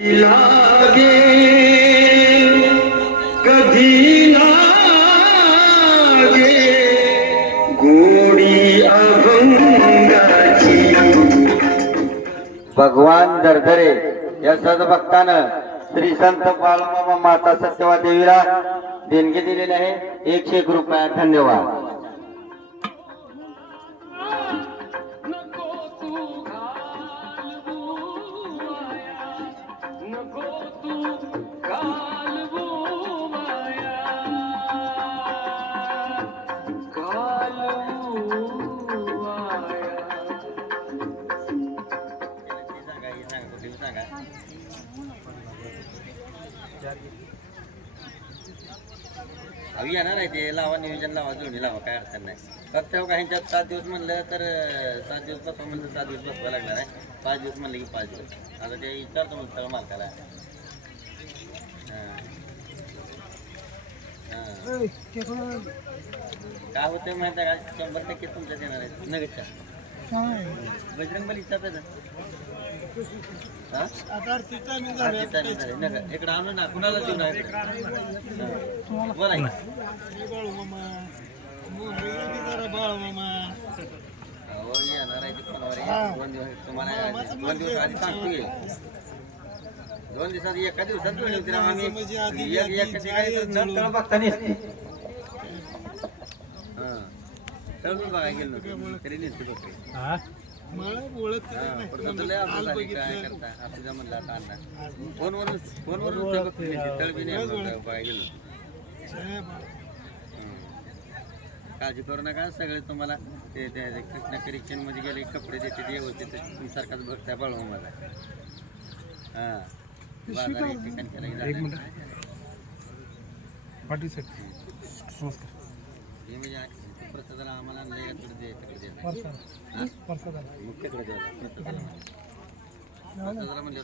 लागे कधी लागे गोडी अभंगाची. भगवान दरदरे या सदभक्तानं श्री संत बाळमामा माता सत्यवा देवीला देणगी दिलेली आहे. एकशे एक रुपया धन्यवाद. अवी येणार आहे ते लावा नियोजन लावा जोडी लावा काय अडचण नाही. फक्त तेव्हा काही ह्यांच्यात सात दिवस म्हणलं तर सात दिवस बसवा म्हणलं सात दिवस बसवा लागणार आहे. पाच दिवस म्हणलं की पाच दिवस. आता ते विचारतो मग सगळं मालकाला. काय होतं माहिती आहे का? शंभर टक्के तुमच्यात येणार आहे. नगदच्या. बजरंग बली इच्छा इकडं आणू ना कुणाला देऊ ना येणार आहे फोनवर दोन दिवस तुम्हाला दोन दिवस आधी सांगतो दोन दिवसात एका दिवसात वेळ आम्ही एका ठिकाणी बघता हां. बघायला गेलो तरी नेसते बघते. हां, बघते गेलो. नव्हतो. काळजी करू नका सगळे तुम्हाला. ते कृष्णा करिक्शनमध्ये गेले कपडे देते ते व्यवस्थित तुमसारखाच बघताय बळवा मला. हा. पाटील साहेब हे म्हणजे प्रसादाला आम्हाला तिकडे दे, तिकडे दे. परसा परसा झाला मुख्यकडे द्यायला प्रसादाला. प्रसादाला म्हणलं